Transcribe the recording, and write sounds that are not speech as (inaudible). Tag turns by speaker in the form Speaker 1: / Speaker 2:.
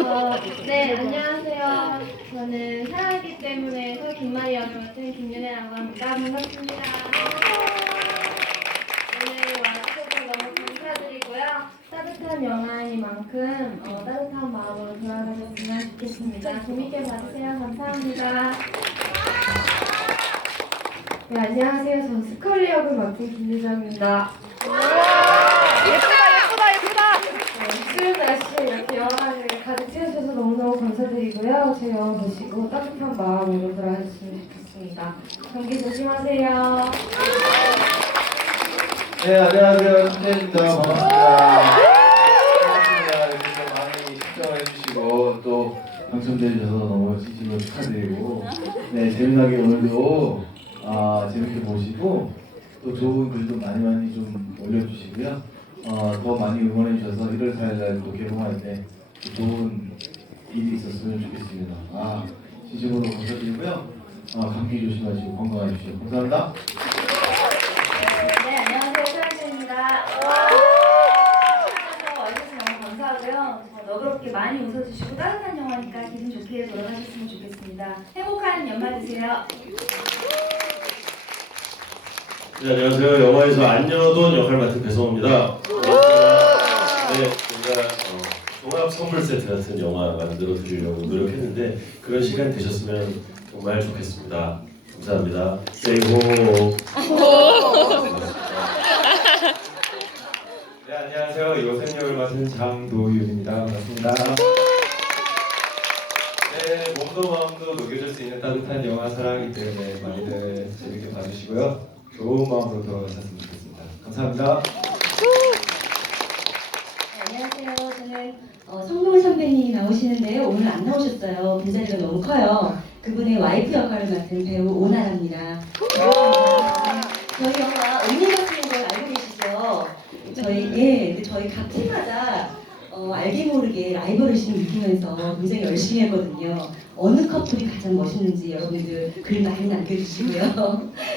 Speaker 1: 어, 네, 안녕하세요. 저는 사랑하기 때문에서 김마리 역을 맡은 김윤혜라고 합니다. 반갑습니다. 오늘 와주셔서 너무 감사드리고요. 따뜻한 영화이만큼 어, 따뜻한 마음으로 돌아가셨으면 좋겠습니다. 재밌게 봐주세요. 감사합니다. 네, 안녕하세요. 저는 스컬리 역을 맡은 김유정입니다.
Speaker 2: 예쁘다 예쁘다 예쁘다.
Speaker 1: 네, 추운 날씨에 이렇게 영화를 가득 채워주셔서 너무너무 감사드리고요. 제 영화 보시고 따뜻한 마음으로 돌아가셨으면 좋겠습니다. 감기 조심하세요.
Speaker 3: 네, 안녕하세요. 신재입니다. 반갑습니다. 반갑습니다. 이렇게 또 많이 시청해 주시고 또 당첨돼 주셔서 너무 진심으로 축하드리고 네, 재미나게 오늘도 아, 재밌게 보시고 또 좋은 글도 많이 많이 좀 올려주시고요. 어, 더 많이 응원해 주셔서 1월 4일 날 또 개봉할 때 좋은 일이 있었으면 좋겠습니다. 아, 진심으로 감사드리고요. 어, 감기 조심하시고 건강하십시오. 감사합니다.
Speaker 1: 네, 안녕하세요. 최현주입니다. 와주셔서 너무 감사하고요. 저 너그럽게 많이 웃어주시고 따뜻한 영화니까 기분 좋게 돌아가셨으면 좋겠습니다. 행복한 연말 되세요.
Speaker 4: 네, 안녕하세요. 영화에서 안여돈 역할 맡은 배성호입니다. 네, 제가 어, 종합 선물 세트 같은 영화 만들어 드리려고 노력했는데 그런 시간 되셨으면 정말 좋겠습니다. 감사합니다. 세이호. (laughs)
Speaker 5: 네 안녕하세요 요셉 역을 맡은 장도윤입니다 반갑습니다 네 몸도 마음도 녹여줄 수 있는 따뜻한 영화 사랑하기 때문에 많이들 재밌게 봐주시고요 좋은 마음으로 돌아가셨으면 좋겠습니다 감사합니다
Speaker 6: 네, 안녕하세요. 저는 어, 성동훈 선배님이 나오시는데요. 오늘 안 나오셨어요. 빈자리가 너무 커요. 그분의 와이프 역할을 맡은 배우 오나라입니다. 저희 영화 언니 같은 걸 알고 계시죠? 저희 예, 저희 각 팀마다 어, 알게 모르게 라이벌의식을 느끼면서 굉장히 열심히 했거든요. 어느 커플이 가장 멋있는지 여러분들 글 많이 남겨주시고요.